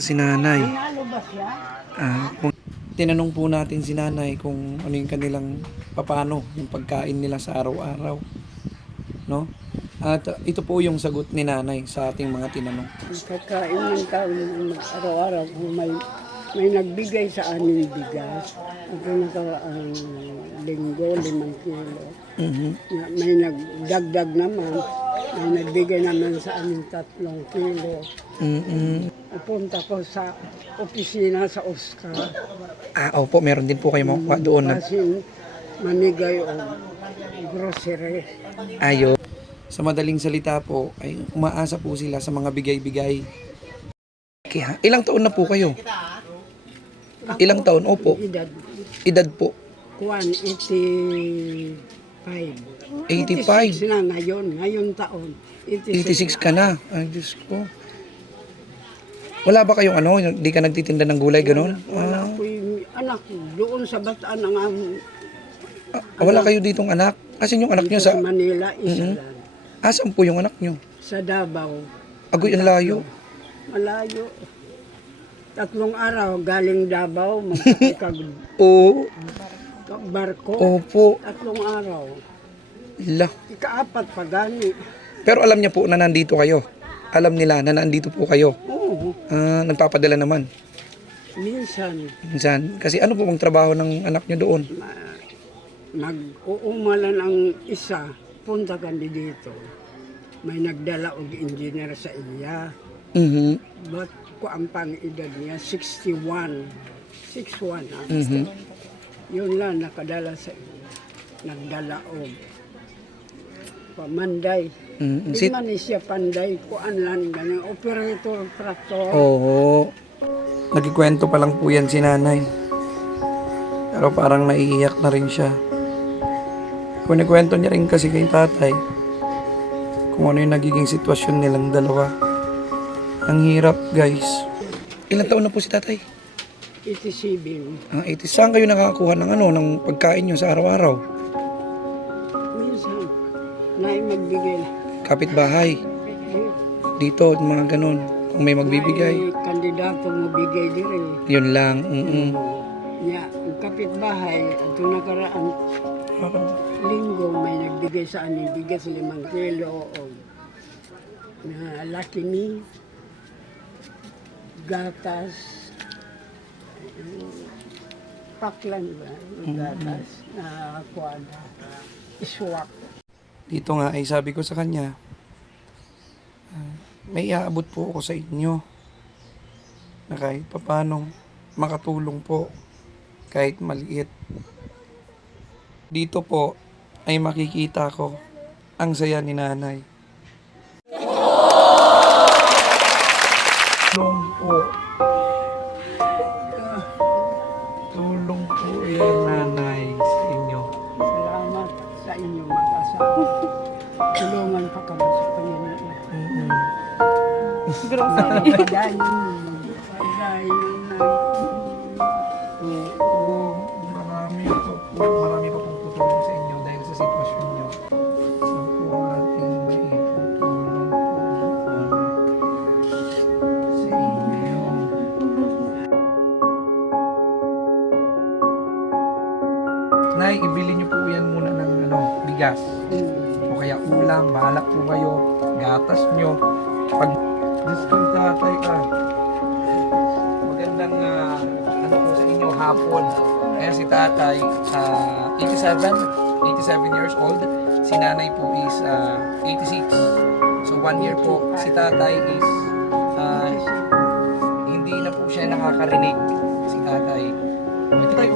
si nanay. Nanalo ba siya? Tinanong po natin si nanay kung ano yung kanilang papaano yung pagkain nila sa araw-araw. No? At ito po yung sagot ni nanay sa ating mga tinanong. Ang pagkain ng tao araw-araw, kung may nagbigay sa amin bigas. Ito nakaraang linggo, 5 kilo. May nagdagdag naman. May nagbigay naman sa amin 3 kilo. Pupunta ko sa opisina sa Oscar. Opo, meron din po kayo makuha doon. Kasi mamigay o grocery. Ayo. Sa madaling salita po, ay umaasa po sila sa mga bigay-bigay. Kaya, ilang taon na po kayo? Ilang taon? Opo. Edad po? 85. 85. 86 na ngayon taon. 86 ka na. Ay, Diyos ko. Wala ba kayong hindi ka nagtitinda ng gulay, gano'n? Wala ako'y anak doon sa Bataan ng Wala kayo ditong anak? Asan yung anak nyo sa... Manila, isa lang. Asan po yung anak nyo? Sa Davao. Agoy, ang layo. Malayo. 3 araw galing Davao, magkakag Oo. barko. Opo. 3 araw. La. Ika-4 pa gani. Pero alam niya po na nandito kayo. Alam nila na nandito po kayo. Oo. Nagpapadala naman. Minsan. Kasi ano po ang trabaho ng anak niyo doon? Mag-uumalan ang isa, punta kami dito. May nagdala og engineer sa iya. But ko ang pang-edad niya, 61. 61 na. Yun lang, nakadala sa iya. Nagdala og pamanday. Di man siya panday, kuan lang ganun. Operator, traktor. Oo. Nagkikwento pa lang po yan si nanay. Pero parang naiiyak na rin siya. Kunikwento niya rin kasi kay tatay kung ano yung nagiging sitwasyon nilang dalawa. Ang hirap, guys. Ilang taon na po si tatay? 87. 80. Saan kayo nakakakuha ng ng pagkain nyo sa araw-araw? Minsan, naay magbigay. Kapitbahay. Dito, mga ganun. Kung may magbibigay. May kandidato mo bigay dire. Yun lang. Ya, ang kapitbahay, at nakaraan linggo may nagbigay sa amin bigas 5 kilo o na Lucky Me, gatas, paklan ba? Gatas na kuwan, iswak. Dito nga ay sabi ko sa kanya, may iaabot po ako sa inyo na kahit papanong makatulong po kahit maliit. Dito po ay makikita ko ang saya ni nanay. Tulong po. Tulong po yan, nanay, sa inyo. Salamat sa inyo mag-asawa. Tulungan pa kami sa Panginoon. Padayon na. Marami pa pong tutulong sa inyo dahil sa sitwasyon nyo. Saan po ang ating may itutulong po sa inyo. Nay, ibili nyo po yan muna ng bigas. O kaya ulam, bahala po kayo. Gatas nyo. Pag discount tatay ka, magandang po sa inyo hapon. Kaya si tatay, 87 years old. Si nanay po is 86. So 1 year po. Si tatay is hindi na po siya nakakarinig. Si tatay. Ito tayo.